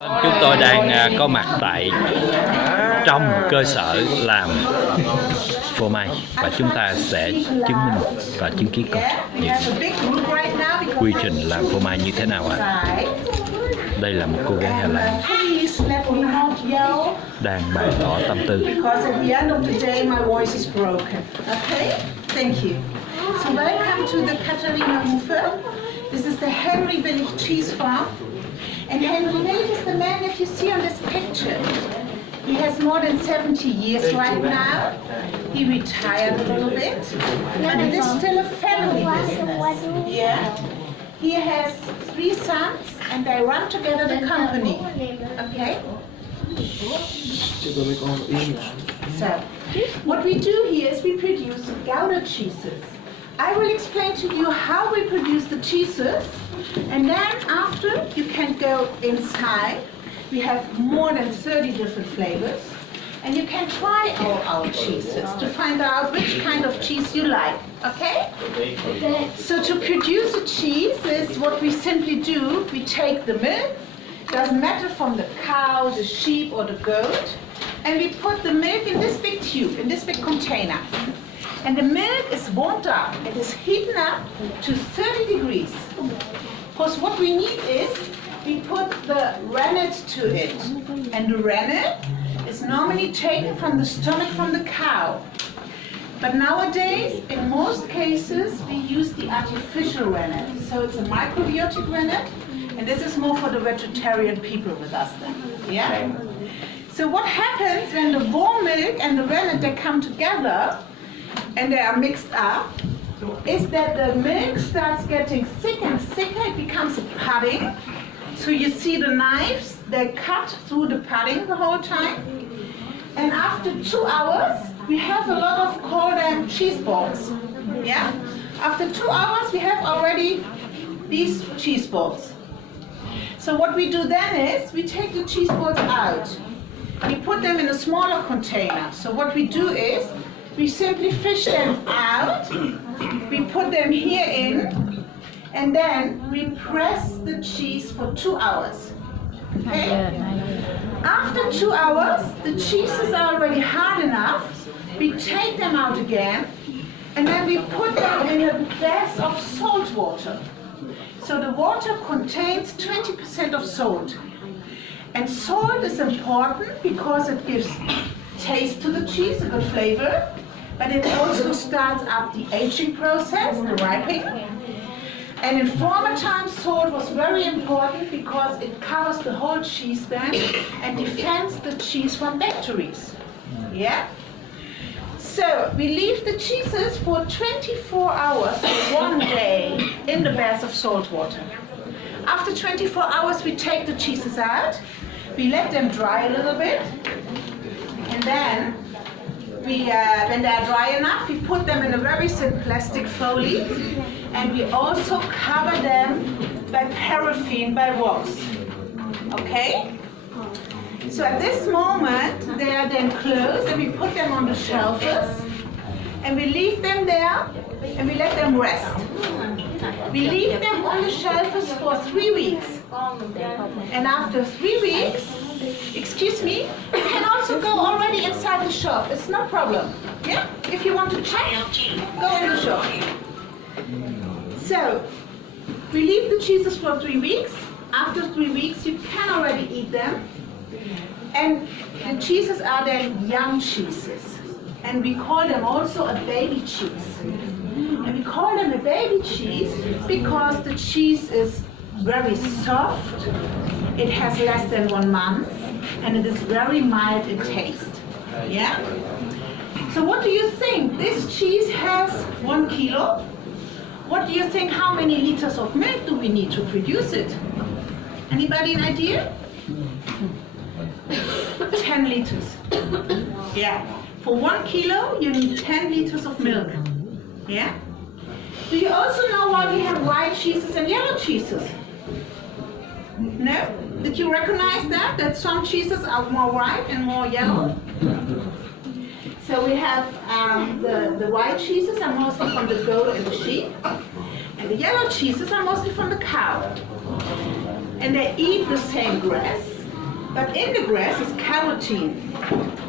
Chúng tôi đang có mặt tại trong cơ sở làm phomai và chúng ta sẽ chứng minh và chứng kiến những quy trình làm phomai như thế nào ạ. Đây là một cô gái Hà Lan đang bày tỏ tâm tư. This is the Henry Village cheese farm. And Henry Village is the man that you see on this picture. He has more than 70 years right now. He retired a little bit, but it is still a family business. Yeah. He has 3 sons and they run together the company. Okay? So, what we do here is we produce Gouda cheeses. I will explain to you how we produce the cheeses, and then after you can go inside. We have more than 30 different flavors, and you can try all our cheeses to find out which kind of cheese you like, okay? So to produce a cheese is what we simply do. We take the milk, doesn't matter from the cow, the sheep or the goat, and we put the milk in this big tube, in this big container. And the milk is warmed up. It is heated up to 30 degrees. Because what we need is, we put the rennet to it. And the rennet is normally taken from the stomach from the cow. But nowadays, in most cases, we use the artificial rennet. So it's a microbiotic rennet. And this is more for the vegetarian people with us then. Yeah? So what happens when the warm milk and the rennet, they come together, and they are mixed up, is that the milk starts getting thick and thicker. It becomes a pudding. So you see the knives, they cut through the pudding the whole time. And after 2 hours, we have a lot of call them cheese balls. Yeah? After 2 hours, we have already these cheese balls. So what we do then is, we take the cheese balls out. We put them in a smaller container. So what we do is, we simply fish them out, we put them here in, and then we press the cheese for 2 hours. Okay? After 2 hours, the cheeses are already hard enough. We take them out again, and then we put them in a bath of salt water. So the water contains 20% of salt. And salt is important because it gives taste to the cheese, a good flavor. But it also starts up the aging process, the ripening. And in former times, salt was very important because it covers the whole cheese band and defends the cheese from bacteria. Yeah? So we leave the cheeses for 24 hours, 1 day, in the bath of salt water. After 24 hours, we take the cheeses out. We let them dry a little bit. And then, when they are dry enough, we put them in a very thin plastic foley, and we also cover them by paraffin, by wax. Okay? So at this moment, they are then closed, and we put them on the shelves, and we leave them there, and we let them rest. We leave them on the shelves for 3 weeks. And after 3 weeks, excuse me, you can also go already inside the shop. It's no problem. Yeah? If you want to check, go in the shop. So, we leave the cheeses for 3 weeks. After 3 weeks, you can already eat them. And the cheeses are then young cheeses. And we call them also a baby cheese. And we call them a baby cheese because the cheese is very soft, it has less than 1 month, and it is very mild in taste. Yeah? So what do you think? This cheese has 1 kilo. What do you think, how many liters of milk do we need to produce it? Anybody an idea? 10 liters. Yeah. For 1 kilo, you need 10 liters of milk. Yeah? Do you also know why we have white cheeses and yellow cheeses? No? Did you recognize that? That some cheeses are more white and more yellow? So we have the white cheeses are mostly from the goat and the sheep. And the yellow cheeses are mostly from the cow. And they eat the same grass. But in the grass is carotene.